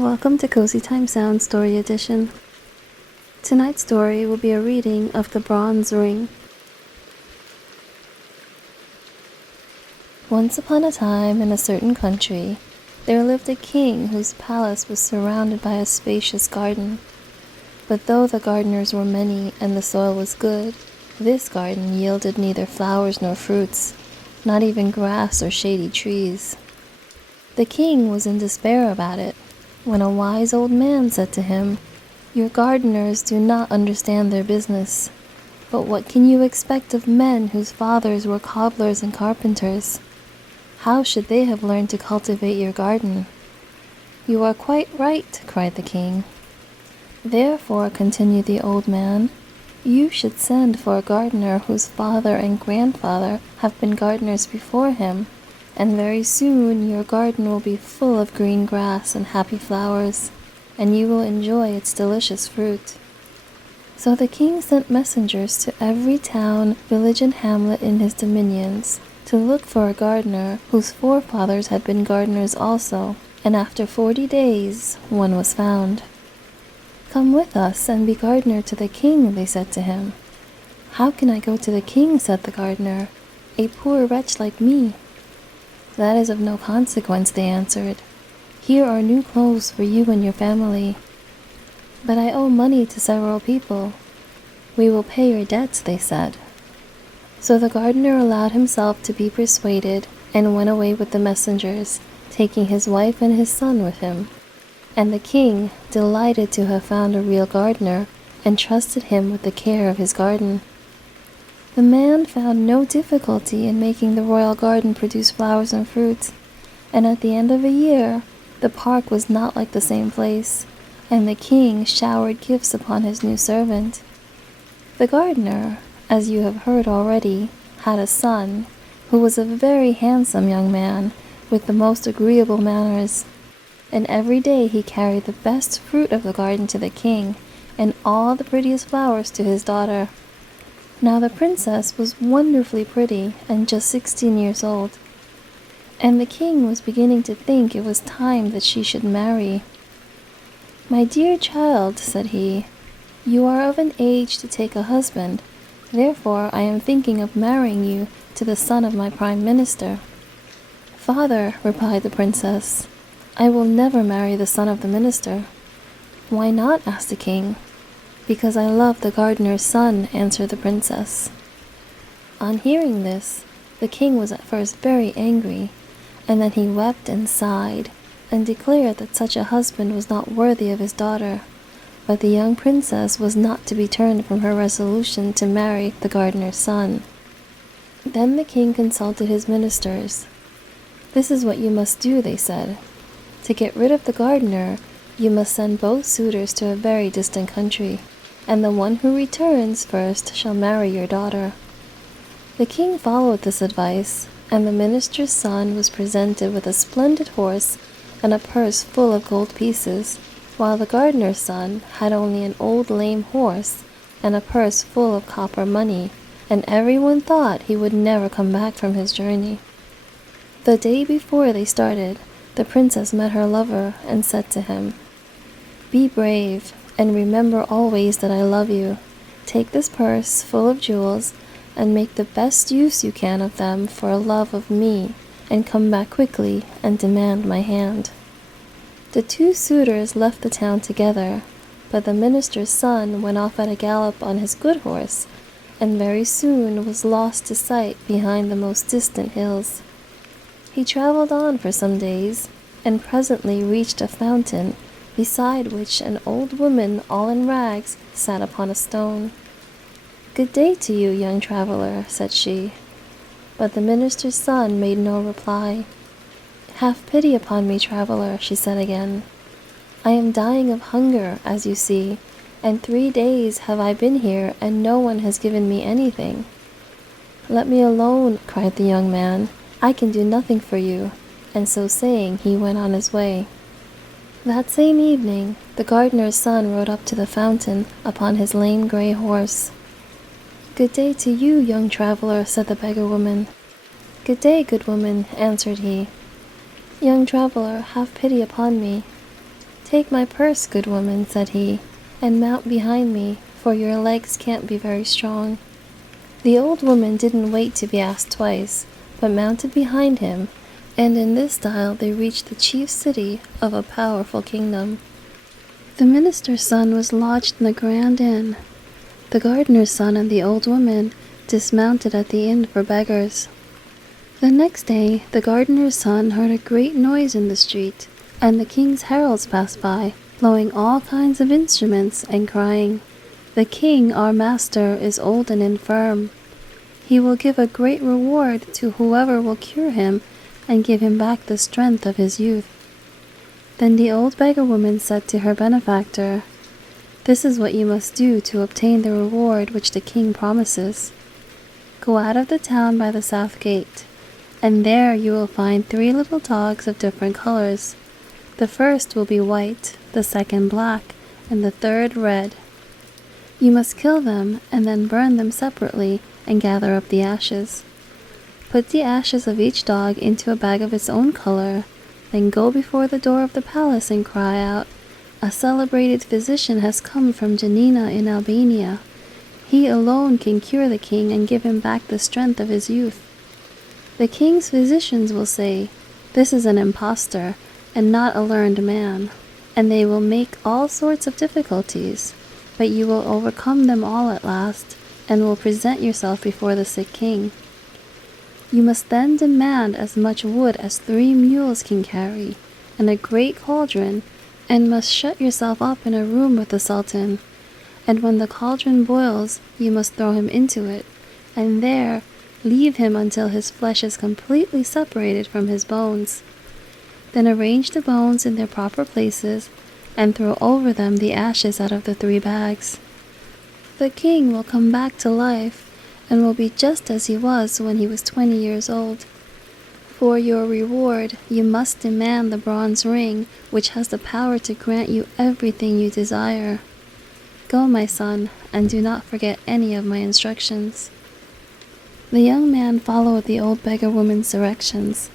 Welcome to Cozy Time Sound Story Edition. Tonight's story will be a reading of The Bronze Ring. Once upon a time in a certain country, there lived a king whose palace was surrounded by a spacious garden. But though the gardeners were many and the soil was good, this garden yielded neither flowers nor fruits, not even grass or shady trees. The king was in despair about it, when a wise old man said to him, "Your gardeners do not understand their business, but what can you expect of men whose fathers were cobblers and carpenters? How should they have learned to cultivate your garden?" "You are quite right," cried the king. "Therefore," continued the old man, "you should send for a gardener whose father and grandfather have been gardeners before him, and very soon your garden will be full of green grass and happy flowers, and you will enjoy its delicious fruit." So the king sent messengers to every town, village, and hamlet in his dominions to look for a gardener whose forefathers had been gardeners also, and after 40 days one was found. "Come with us and be gardener to the king," they said to him. "How can I go to the king?" said the gardener, "a poor wretch like me?" "That is of no consequence," they answered. "Here are new clothes for you and your family." "But I owe money to several people." "We will pay your debts," they said. So the gardener allowed himself to be persuaded and went away with the messengers, taking his wife and his son with him. And the king, delighted to have found a real gardener, entrusted him with the care of his garden. The man found no difficulty in making the royal garden produce flowers and fruits, and at the end of a year, the park was not like the same place, and the king showered gifts upon his new servant. The gardener, as you have heard already, had a son, who was a very handsome young man, with the most agreeable manners, and every day he carried the best fruit of the garden to the king, and all the prettiest flowers to his daughter. Now the princess was wonderfully pretty and just 16 years old, and the king was beginning to think it was time that she should marry. "My dear child," said he, "you are of an age to take a husband, therefore I am thinking of marrying you to the son of my prime minister." "Father," replied the princess, "I will never marry the son of the minister." "Why not?" asked the king. "Because I love the gardener's son," answered the princess. On hearing this, the king was at first very angry, and then he wept and sighed, and declared that such a husband was not worthy of his daughter. But the young princess was not to be turned from her resolution to marry the gardener's son. Then the king consulted his ministers. "This is what you must do," they said. "To get rid of the gardener, you must send both suitors to a very distant country, and the one who returns first shall marry your daughter." The king followed this advice, and the minister's son was presented with a splendid horse and a purse full of gold pieces, while the gardener's son had only an old lame horse and a purse full of copper money, and everyone thought he would never come back from his journey. The day before they started, the princess met her lover and said to him, "Be brave, and remember always that I love you. Take this purse full of jewels, and make the best use you can of them for love of me, and come back quickly and demand my hand." The two suitors left the town together, but the minister's son went off at a gallop on his good horse, and very soon was lost to sight behind the most distant hills. He traveled on for some days, and presently reached a fountain, beside which an old woman all in rags sat upon a stone. "Good day to you, young traveler," said she. But the minister's son made no reply. "Have pity upon me, traveler," she said again. "I am dying of hunger, as you see, and 3 days have I been here, and no one has given me anything." "Let me alone," cried the young man. "I can do nothing for you," and so saying he went on his way. That same evening, the gardener's son rode up to the fountain upon his lame gray horse. "Good day to you, young traveler," said the beggar woman. "Good day, good woman," answered he. "Young traveler, have pity upon me." "Take my purse, good woman," said he, "and mount behind me, for your legs can't be very strong." The old woman didn't wait to be asked twice, but mounted behind him, and in this style they reached the chief city of a powerful kingdom. The minister's son was lodged in a grand inn. The gardener's son and the old woman dismounted at the inn for beggars. The next day the gardener's son heard a great noise in the street, and the king's heralds passed by, blowing all kinds of instruments and crying, "The king, our master, is old and infirm. He will give a great reward to whoever will cure him and give him back the strength of his youth." Then the old beggar woman said to her benefactor, "This is what you must do to obtain the reward which the king promises. Go out of the town by the south gate, and there you will find 3 little dogs of different colors. The first will be white, the second black, and the third red. You must kill them and then burn them separately and gather up the ashes. Put the ashes of each dog into a bag of its own color, then go before the door of the palace and cry out, 'A celebrated physician has come from Janina in Albania. He alone can cure the king and give him back the strength of his youth.' The king's physicians will say, 'This is an impostor and not a learned man,' and they will make all sorts of difficulties, but you will overcome them all at last, and will present yourself before the sick king. You must then demand as much wood as 3 mules can carry, and a great cauldron, and must shut yourself up in a room with the sultan. And when the cauldron boils, you must throw him into it, and there leave him until his flesh is completely separated from his bones. Then arrange the bones in their proper places, and throw over them the ashes out of the 3 bags. The king will come back to life, and will be just as he was when he was 20 years old. For your reward, you must demand the bronze ring, which has the power to grant you everything you desire. Go, my son, and do not forget any of my instructions." The young man followed the old beggar woman's directions.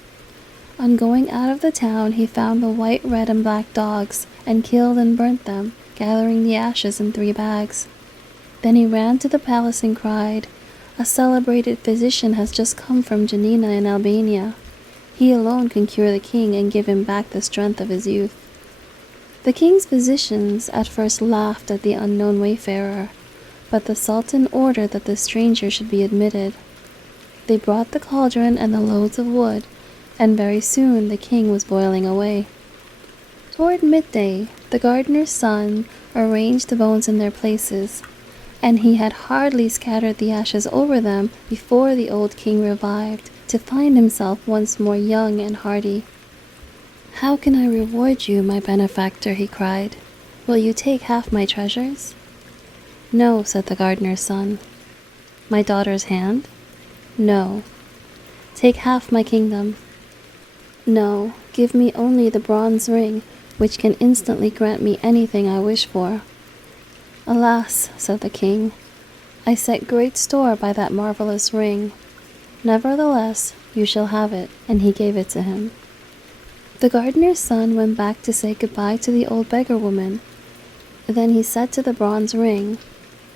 On going out of the town, he found the white, red, and black dogs, and killed and burnt them, gathering the ashes in 3 bags. Then he ran to the palace and cried, "A celebrated physician has just come from Janina in Albania. He alone can cure the king and give him back the strength of his youth." The king's physicians at first laughed at the unknown wayfarer, but the sultan ordered that the stranger should be admitted. They brought the cauldron and the loads of wood, and very soon the king was boiling away. Toward midday, the gardener's son arranged the bones in their places, and he had hardly scattered the ashes over them before the old king revived, to find himself once more young and hearty. "How can I reward you, my benefactor?" he cried. "Will you take half my treasures?" "No," said the gardener's son. "My daughter's hand?" "No." "Take half my kingdom?" "No, give me only the bronze ring, which can instantly grant me anything I wish for." "Alas," said the king, "I set great store by that marvelous ring. Nevertheless, you shall have it," and he gave it to him. The gardener's son went back to say goodbye to the old beggar woman. Then he said to the bronze ring,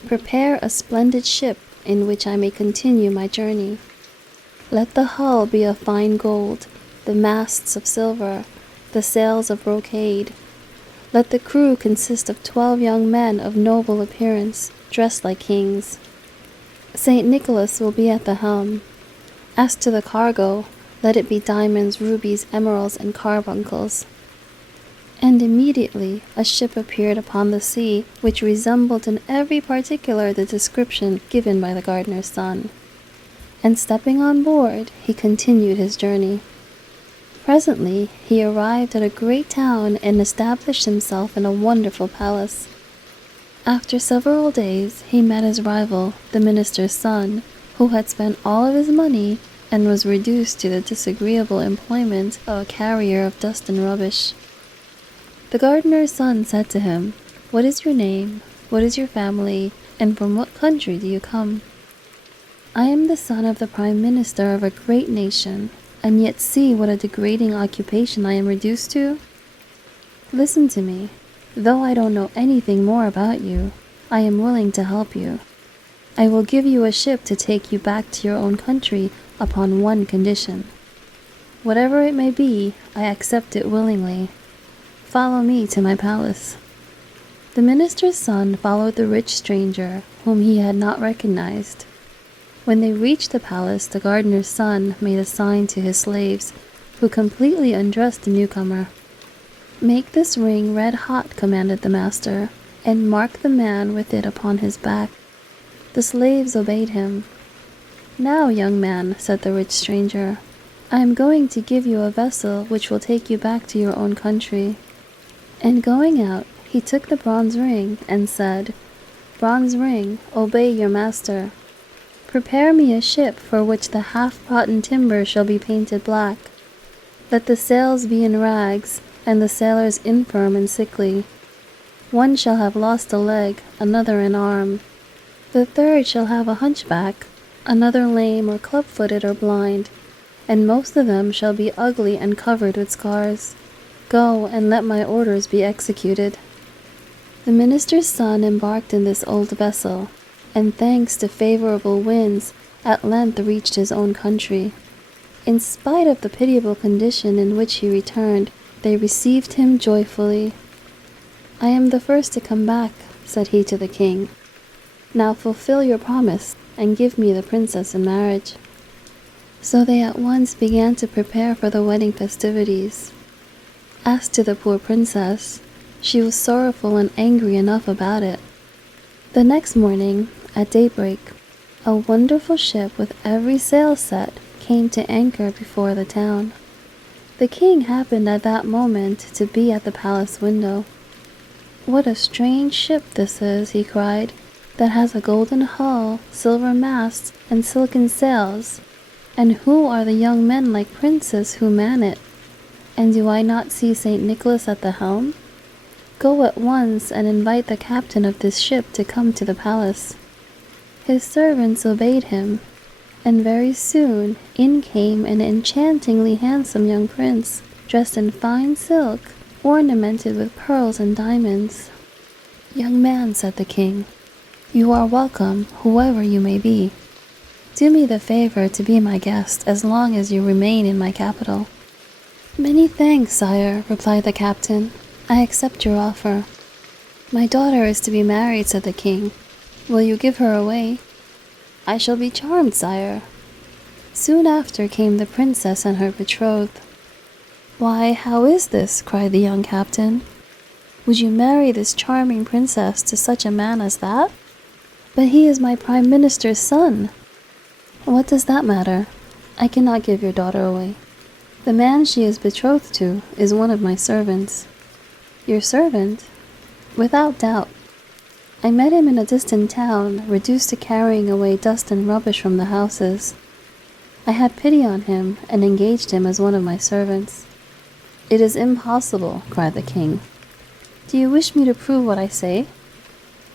"Prepare a splendid ship in which I may continue my journey. Let the hull be of fine gold, the masts of silver, the sails of brocade. Let the crew consist of 12 young men of noble appearance, dressed like kings. St. Nicholas will be at the helm. As to the cargo, let it be diamonds, rubies, emeralds, and carbuncles." And immediately a ship appeared upon the sea, which resembled in every particular the description given by the gardener's son. And stepping on board, he continued his journey. Presently he arrived at a great town and established himself in a wonderful palace. After several days he met his rival, the minister's son, who had spent all of his money and was reduced to the disagreeable employment of a carrier of dust and rubbish. The gardener's son said to him, "What is your name? What is your family? And from what country do you come?" "I am the son of the prime minister of a great nation, and yet see what a degrading occupation I am reduced to." Listen to me. Though I don't know anything more about you, I am willing to help you. I will give you a ship to take you back to your own country upon one condition. Whatever it may be, I accept it willingly. Follow me to my palace." The minister's son followed the rich stranger, whom he had not recognized. When they reached the palace, the gardener's son made a sign to his slaves, who completely undressed the newcomer. "Make this ring red hot," commanded the master, "and mark the man with it upon his back." The slaves obeyed him. "Now, young man," said the rich stranger, "I am going to give you a vessel which will take you back to your own country." And going out, he took the bronze ring and said, "Bronze ring, obey your master. Prepare me a ship for which the half-rotten timber shall be painted black. Let the sails be in rags, and the sailors infirm and sickly. One shall have lost a leg, another an arm. The third shall have a hunchback, another lame or club-footed or blind, and most of them shall be ugly and covered with scars. Go, and let my orders be executed." The minister's son embarked in this old vessel, and thanks to favorable winds, at length reached his own country. In spite of the pitiable condition in which he returned, they received him joyfully. "I am the first to come back," said he to the king. "Now fulfill your promise, and give me the princess in marriage." So they at once began to prepare for the wedding festivities. As to the poor princess, she was sorrowful and angry enough about it. The next morning, at daybreak, a wonderful ship with every sail set came to anchor before the town. The king happened at that moment to be at the palace window. "What a strange ship this is," he cried, "that has a golden hull, silver masts, and silken sails. And who are the young men like princes who man it? And do I not see St. Nicholas at the helm? Go at once and invite the captain of this ship to come to the palace." His servants obeyed him, and very soon in came an enchantingly handsome young prince, dressed in fine silk, ornamented with pearls and diamonds. "Young man," said the king, "you are welcome, whoever you may be. Do me the favor to be my guest as long as you remain in my capital." "Many thanks, sire," replied the captain. "I accept your offer." "My daughter is to be married," said the king. "Will you give her away?" "I shall be charmed, sire." Soon after came the princess and her betrothed. "Why, how is this?" cried the young captain. "Would you marry this charming princess to such a man as that?" "But he is my prime minister's son." "What does that matter? I cannot give your daughter away. The man she is betrothed to is one of my servants." "Your servant?" "Without doubt. I met him in a distant town, reduced to carrying away dust and rubbish from the houses. I had pity on him and engaged him as one of my servants." "It is impossible," cried the king. "Do you wish me to prove what I say?"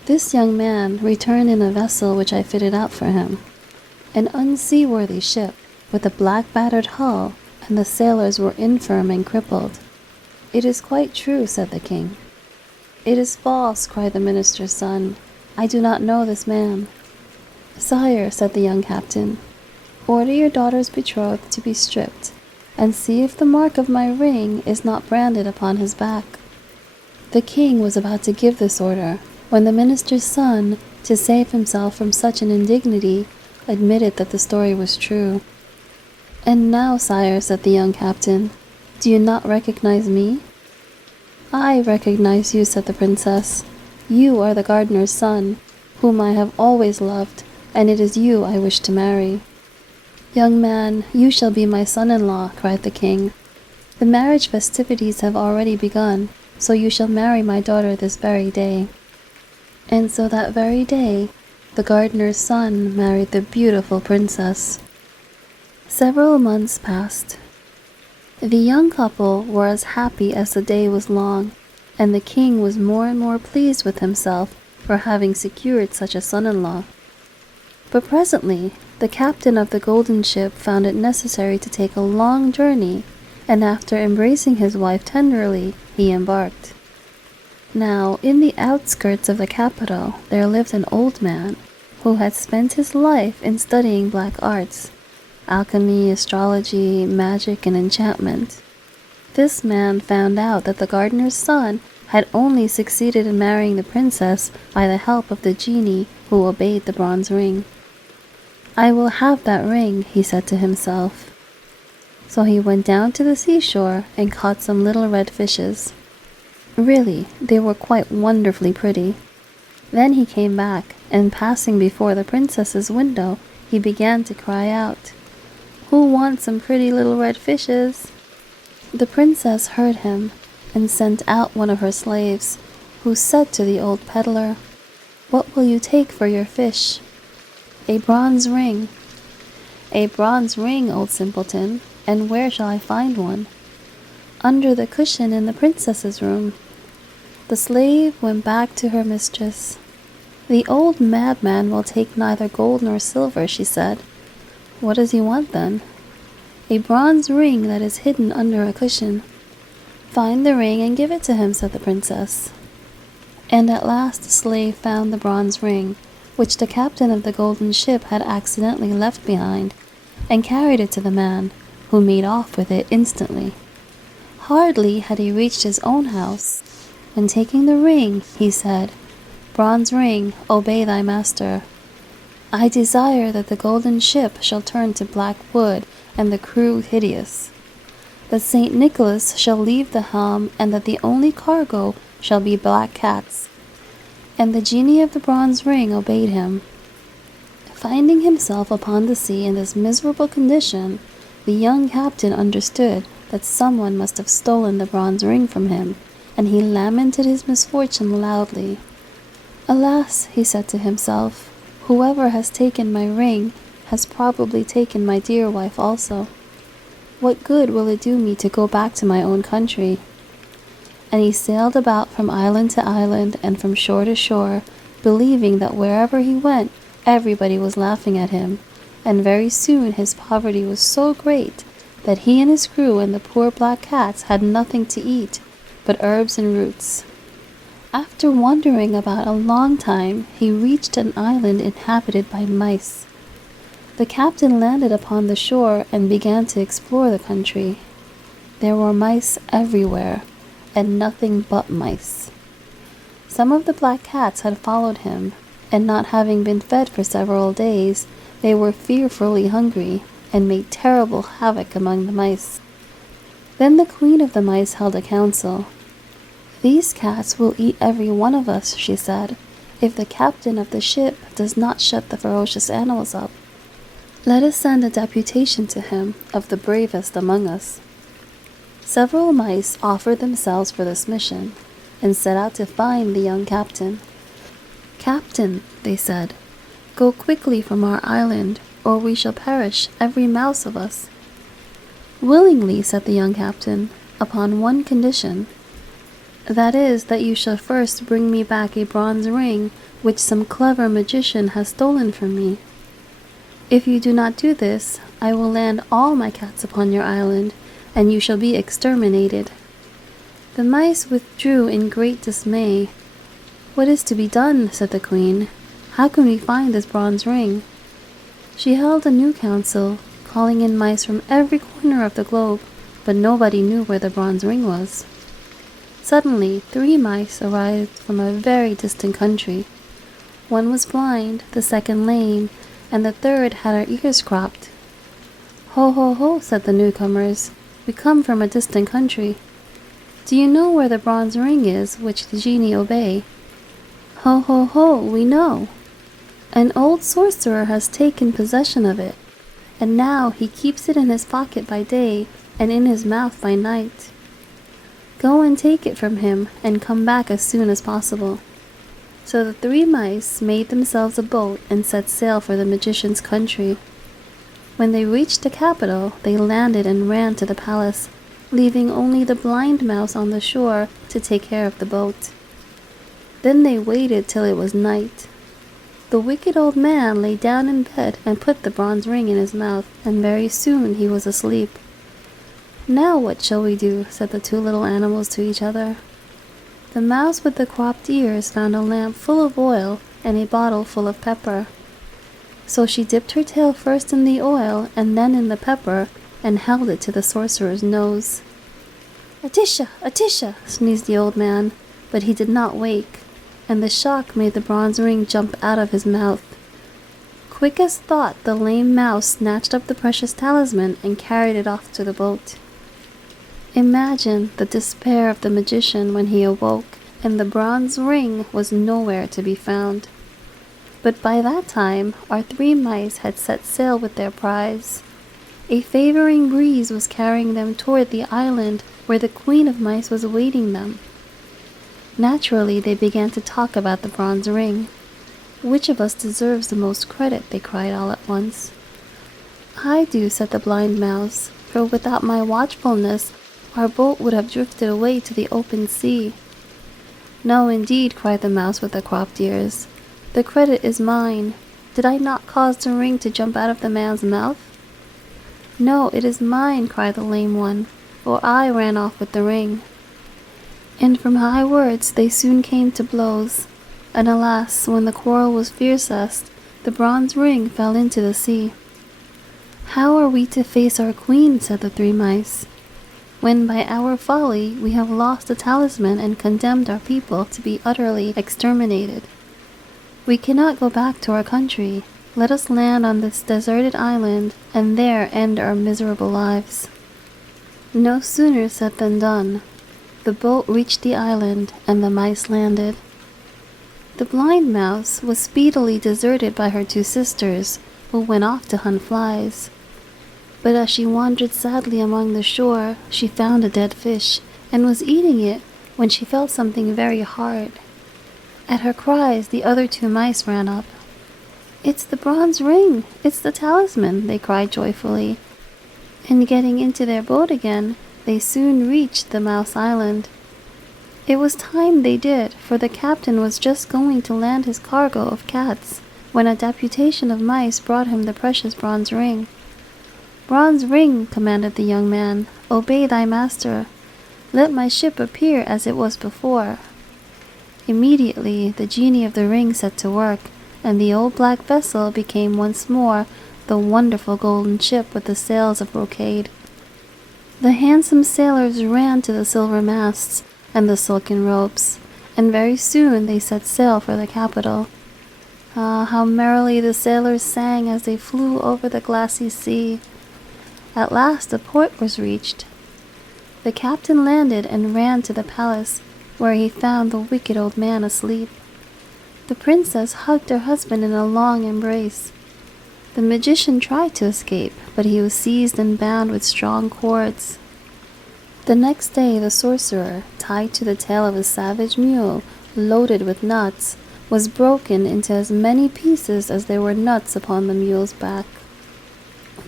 This young man returned in a vessel which I fitted out for him, an unseaworthy ship with a black battered hull, and the sailors were infirm and crippled. "It is quite true," said the king. "It is false," cried the minister's son. "I do not know this man." "Sire," said the young captain, "order your daughter's betrothed to be stripped, and see if the mark of my ring is not branded upon his back." The king was about to give this order, when the minister's son, to save himself from such an indignity, admitted that the story was true. "And now, sire," said the young captain, "do you not recognize me?" "I recognize you," said the princess. "You are the gardener's son, whom I have always loved, and it is you I wish to marry." "Young man, you shall be my son-in-law," cried the king. "The marriage festivities have already begun, so you shall marry my daughter this very day." And so that very day, the gardener's son married the beautiful princess. Several months passed. The young couple were as happy as the day was long, and the king was more and more pleased with himself for having secured such a son-in-law. But presently, the captain of the golden ship found it necessary to take a long journey, and after embracing his wife tenderly, he embarked. Now, in the outskirts of the capital, there lived an old man who had spent his life in studying black arts, alchemy, astrology, magic, and enchantment. This man found out that the gardener's son had only succeeded in marrying the princess by the help of the genie who obeyed the bronze ring. "I will have that ring," he said to himself. So he went down to the seashore and caught some little red fishes. Really, they were quite wonderfully pretty. Then he came back, and passing before the princess's window, he began to cry out, "Who wants some pretty little red fishes?" The princess heard him, and sent out one of her slaves, who said to the old peddler, "What will you take for your fish?" "A bronze ring." "A bronze ring, old simpleton, and where shall I find one?" "Under the cushion in the princess's room." The slave went back to her mistress. "The old madman will take neither gold nor silver," she said. "What does he want then?" "A bronze ring that is hidden under a cushion." "Find the ring and give it to him," said the princess. And at last the slave found the bronze ring, which the captain of the golden ship had accidentally left behind, and carried it to the man, who made off with it instantly. Hardly had he reached his own house, when taking the ring, he said, "Bronze ring, obey thy master. I desire that the golden ship shall turn to black wood, and the crew hideous. That St. Nicholas shall leave the helm, and that the only cargo shall be black cats." And the genie of the bronze ring obeyed him. Finding himself upon the sea in this miserable condition, the young captain understood that someone must have stolen the bronze ring from him, and he lamented his misfortune loudly. "Alas," he said to himself, "whoever has taken my ring has probably taken my dear wife also. What good will it do me to go back to my own country?" And he sailed about from island to island and from shore to shore, believing that wherever he went, everybody was laughing at him, and very soon his poverty was so great that he and his crew and the poor black cats had nothing to eat but herbs and roots. After wandering about a long time, he reached an island inhabited by mice. The captain landed upon the shore and began to explore the country. There were mice everywhere, and nothing but mice. Some of the black cats had followed him, and not having been fed for several days, they were fearfully hungry, and made terrible havoc among the mice. Then the queen of the mice held a council. "These cats will eat every one of us," she said, "if the captain of the ship does not shut the ferocious animals up. Let us send a deputation to him of the bravest among us." Several mice offered themselves for this mission, and set out to find the young captain. "Captain," they said, "go quickly from our island, or we shall perish, every mouse of us." "Willingly," said the young captain, "upon one condition. That is, that you shall first bring me back a bronze ring which some clever magician has stolen from me. If you do not do this, I will land all my cats upon your island, and you shall be exterminated." The mice withdrew in great dismay. "What is to be done?" said the queen. "How can we find this bronze ring?" She held a new council, calling in mice from every corner of the globe, but nobody knew where the bronze ring was. Suddenly, 3 mice arrived from a very distant country. One was blind, the second lame, and the third had her ears cropped. "Ho, ho, ho," said the newcomers. "We come from a distant country. Do you know where the bronze ring is which the genie obey?" "Ho, ho, ho, we know. An old sorcerer has taken possession of it, and now he keeps it in his pocket by day and in his mouth by night. Go and take it from him, and come back as soon as possible." So the 3 mice made themselves a boat and set sail for the magician's country. When they reached the capital, they landed and ran to the palace, leaving only the blind mouse on the shore to take care of the boat. Then they waited till it was night. The wicked old man lay down in bed and put the bronze ring in his mouth, and very soon he was asleep. "Now what shall we do?" said the two little animals to each other. The mouse with the cropped ears found a lamp full of oil and a bottle full of pepper. So she dipped her tail first in the oil and then in the pepper and held it to the sorcerer's nose. "Atisha! Atisha!" sneezed the old man, but he did not wake, and the shock made the bronze ring jump out of his mouth. Quick as thought, the lame mouse snatched up the precious talisman and carried it off to the boat. Imagine the despair of the magician when he awoke, and the bronze ring was nowhere to be found. But by that time, our three mice had set sail with their prize. A favoring breeze was carrying them toward the island where the Queen of Mice was awaiting them. Naturally, they began to talk about the bronze ring. "Which of us deserves the most credit?" they cried all at once. "I do," said the blind mouse, "for without my watchfulness, our boat would have drifted away to the open sea." "No, indeed," cried the mouse with the cropped ears. "The credit is mine. Did I not cause the ring to jump out of the man's mouth?" "No, it is mine," cried the lame one, "for I ran off with the ring." And from high words they soon came to blows, and alas, when the quarrel was fiercest, the bronze ring fell into the sea. "How are we to face our queen?" said the three mice, "when by our folly we have lost the talisman and condemned our people to be utterly exterminated? We cannot go back to our country. Let us land on this deserted island and there end our miserable lives." No sooner said than done. The boat reached the island and the mice landed. The blind mouse was speedily deserted by her two sisters, who went off to hunt flies. But as she wandered sadly along the shore, she found a dead fish and was eating it when she felt something very hard. At her cries, the other two mice ran up. "It's the bronze ring! It's the talisman!" they cried joyfully. And getting into their boat again, they soon reached the Mouse Island. It was time they did, for the captain was just going to land his cargo of cats, when a deputation of mice brought him the precious bronze ring. "Bronze ring," commanded the young man, "obey thy master. Let my ship appear as it was before." Immediately the genie of the ring set to work, and the old black vessel became once more the wonderful golden ship with the sails of brocade. The handsome sailors ran to the silver masts and the silken ropes, and very soon they set sail for the capital. Ah, how merrily the sailors sang as they flew over the glassy sea. At last a port was reached. The captain landed and ran to the palace, where he found the wicked old man asleep. The princess hugged her husband in a long embrace. The magician tried to escape, but he was seized and bound with strong cords. The next day the sorcerer, tied to the tail of a savage mule, loaded with nuts, was broken into as many pieces as there were nuts upon the mule's back.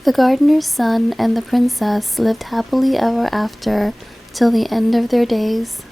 The gardener's son and the princess lived happily ever after till the end of their days.